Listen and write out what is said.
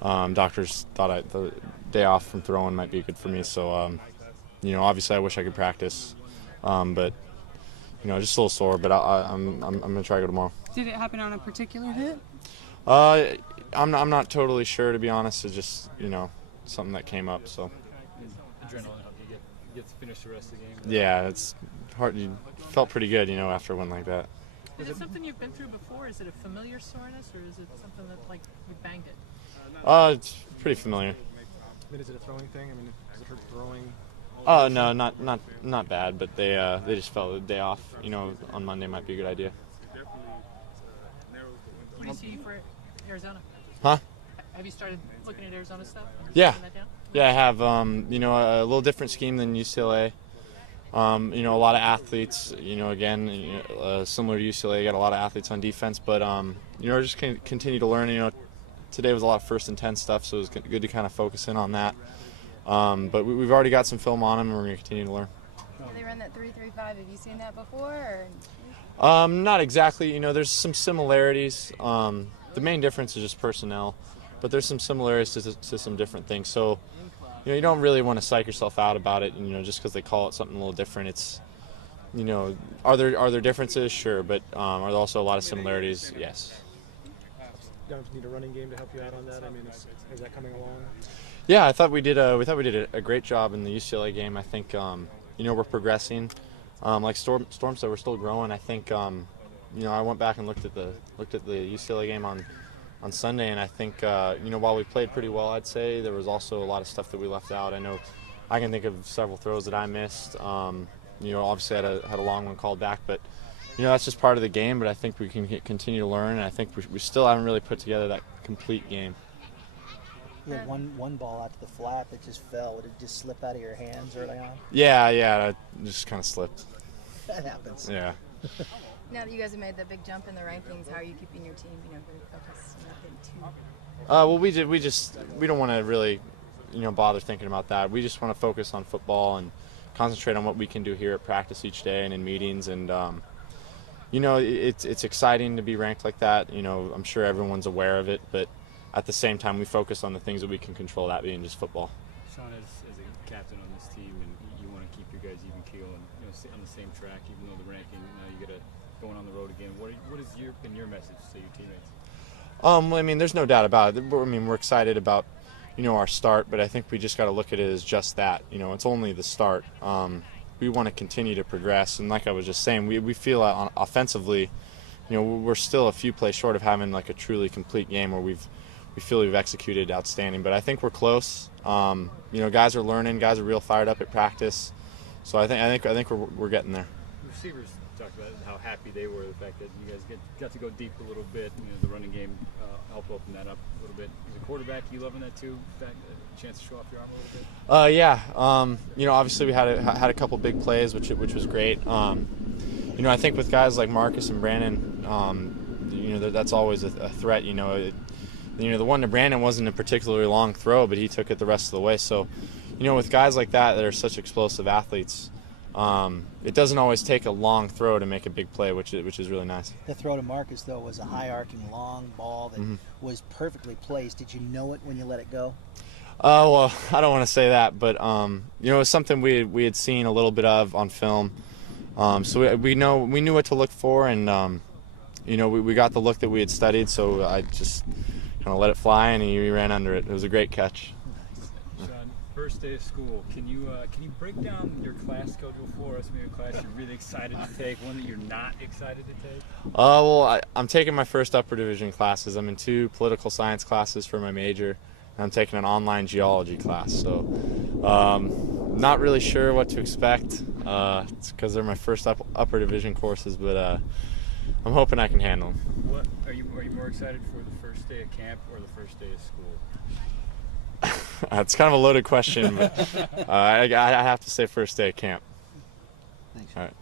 Doctors thought the day off from throwing might be good for me. So, obviously I wish I could practice, but just a little sore. But I'm gonna try to go tomorrow. Did it happen on a particular hit? I'm not totally sure, to be honest. It's just something that came up. So. Adrenaline helped you get to finish the rest of the game. Yeah, it's hard. You felt pretty good, after a win like that. Is it something you've been through before? Is it a familiar soreness, or is it something that you banged it? It's pretty familiar. I mean, is it a throwing thing? I mean, does it hurt throwing? Oh no, not bad. But they just felt the day off. On Monday might be a good idea. What do you see for Arizona? Huh? Have you started looking at Arizona stuff? Yeah. That down? Yeah, I have. A little different scheme than UCLA. A lot of athletes. Again, similar to UCLA, got a lot of athletes on defense. But we're just continue to learn. Today was a lot of 1st and 10 stuff, so it was good to kind of focus in on that. But we've already got some film on them, and we're going to continue to learn. They run that 3-3-5. Have you seen that before? Not exactly. There's some similarities. The main difference is just personnel, but there's some similarities to some different things. So, you don't really want to psych yourself out about it. Just because they call it something a little different. It's, are there differences? Sure, but are there also a lot of similarities? Yes. Don't need a running game to help you out on that. I mean, is that coming along? Yeah, I thought we did a great job in the UCLA game. I think we're progressing. Like Storm said, we're still growing. I think I went back and looked at the UCLA game on Sunday, and I think while we played pretty well, I'd say there was also a lot of stuff that we left out. I know I can think of several throws that I missed. Obviously I had a long one called back, but that's just part of the game. But I think we can continue to learn, and I think we still haven't really put together that complete game. You had one ball out to the flat that just fell. Did it just slip out of your hands early on? Yeah, it just kind of slipped. That happens. Yeah. Now that you guys have made that big jump in the rankings, how are you keeping your team, very focused on nothing too? Well, we don't want to really, bother thinking about that. We just want to focus on football and concentrate on what we can do here at practice each day and in meetings. And it's exciting to be ranked like that. I'm sure everyone's aware of it, but at the same time, we focus on the things that we can control, that being just football. Sean, as a captain on this team, and you want to keep your guys even keel and stay on the same track, even though the ranking, you got to going on the road again. What has been your message to your teammates? There's no doubt about it. We're excited about, our start, but I think we just got to look at it as just that. It's only the start. We want to continue to progress, and like I was just saying, we feel offensively, we're still a few plays short of having like a truly complete game where we feel we've executed outstanding. But I think we're close. Guys are learning. Guys are real fired up at practice. So I think we're getting there. Receivers talked about how happy they were, the fact that you guys got to go deep a little bit. The running game helped open that up a little bit. As a quarterback, you loving that too? A chance to show off your arm a little bit. Yeah. Obviously we had a couple big plays, which was great. I think with guys like Marcus and Brandon, that's always a threat. The one to Brandon wasn't a particularly long throw, but he took it the rest of the way. So, with guys like that are such explosive athletes, it doesn't always take a long throw to make a big play, which is really nice. The throw to Marcus, though, was a high-arcing long ball that was perfectly placed. Did you know it when you let it go? Well, I don't want to say that, but it was something we had seen a little bit of on film. So we knew what to look for, and we got the look that we had studied. So I just kind of let it fly, and he ran under it. It was a great catch. Sean, first day of school. Can you break down your class schedule for us? Maybe a class you're really excited to take, one that you're not excited to take? Well, I'm taking my first upper division classes. I'm in 2 political science classes for my major, and I'm taking an online geology class. So, not really sure what to expect. It's because they're my first upper division courses, but I'm hoping I can handle them. What are you more excited for, the first day of camp or the first day of school? It's kind of a loaded question, but I have to say first day of camp. Thanks. All right.